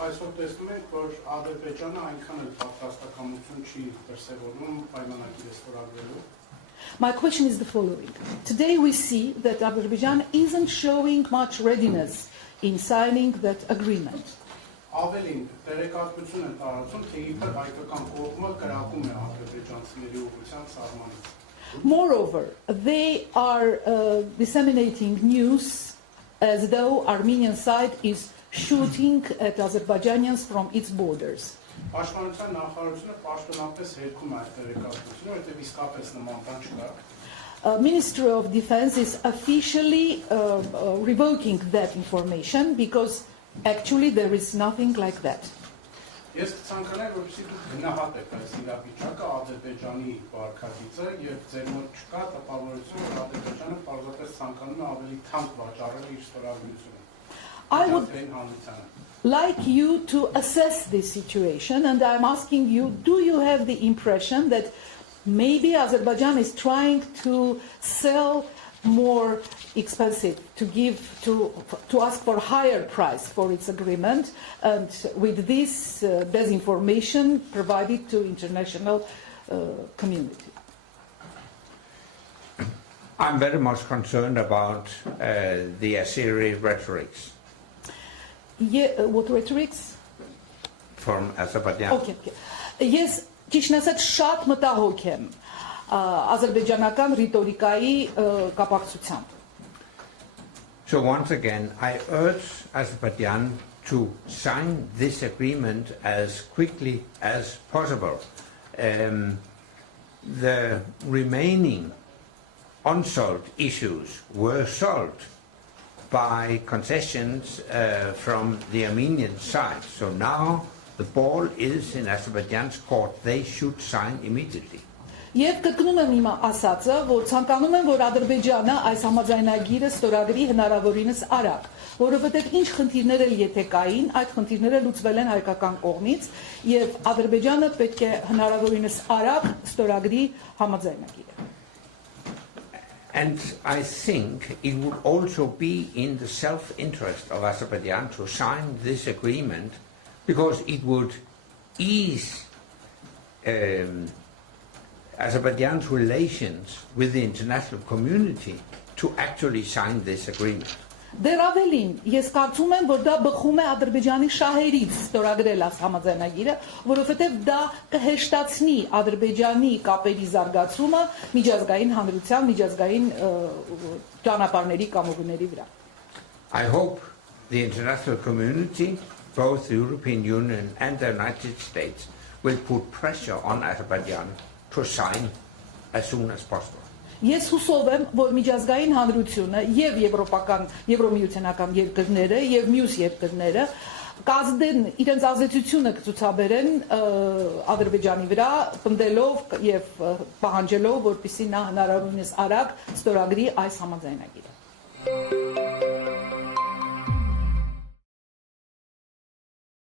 այսօր տեսնում ենք, որ Ադրբեջանը այնքան էլ պատրաստակամություն չի դրսևորում պայմանագիրը ստորագրելու։ My question is the following. Today we see that Azerbaijan isn't showing much readiness in signing that agreement. Ավելին, տեղեկատվություն են տարածում, թե իբր հայկական կողմը կրակում է ադրբեջանցիների ուղղությամբ սահմանից։ Moreover, they are disseminating news as though Armenian side is shooting at Azerbaijanians from its borders. Պաշտպանության նախարարությունը պաշտոնապես հերքում է այդ տեղեկատվությունը, որտեղ իսկապես նման բան չկա։ Ministry of Defense is officially revoking that information because actually there is nothing like that. Ես կցանկանայի, որպեսզի դուք գնահատեք այս իրավիճակը Ադրբեջանի վարքագիծը եւ ձեր մոտ չկա տպավորություն, որ Ադրբեջանը պարզապես ցանկանում է ավելի թանկ վաճառել իր ստորագրությունը։ I would like you to assess this situation, and I'm asking you, do you have the impression that maybe Azerbaijan is trying to sell more expensive, to ask for higher price for its agreement, and with this disinformation provided to international community? I'm very much concerned about the Azeri rhetorics. Yeah, what rhetorics? From Azerbaijan. Okay. Yes, ճիշտն ասած շատ մտահոգ եմ ադրբեջանական ռիտորիկայի կապակցությամբ. So once again, I urge Azerbaijan to sign this agreement as quickly as possible. The remaining unsolved issues were solved by concessions from the Armenian side. So now the ball is in Azerbaijan's court. They should sign immediately. Եվ կրկնում եմ իմ ասածը, որ ցանկանում եմ, որ Ադրբեջանը այս համաձայնագիրը ստորագրի հնարավորինս արագ, որովհետև ինչ խնդիրներ էլ եթե կային, այդ խնդիրները լուծվել են հայկական կողմից, եւ Ադրբեջանը պետք է հնարավորինս արագ ստորագրի համաձայնագիրը. And I think it would also be in the self-interest of Azerbaijan to sign this agreement because it would ease Azerbaijan's relations with the international community to actually sign this agreement. Դեռ ավելին, ես կարծում եմ, որ դա բխում է Ադրբեջանի շահերից ստորագրել այս համաձայնագիրը, որովհետև դա կհեշտացնի Ադրբեջանի կապերի զարգացումը միջազգային հանրության, միջազգային ճանապարհների կամուղների վրա. I hope the international community, both the European Union and the United States, will put pressure on Azerbaijan to sign as soon as possible. Ես հուսով եմ, որ միջազգային հանրությունը եւ եվրոմիութենական երկրները եւ մյուս երկրները կազդեն իրենց ազդեցությունը կցուցաբերեն Ադրբեջանի վրա, պնդելով եւ պահանջելով, որպեսզի նա հնարավորինս արագ ստորագրի այս համաձայնագիրը.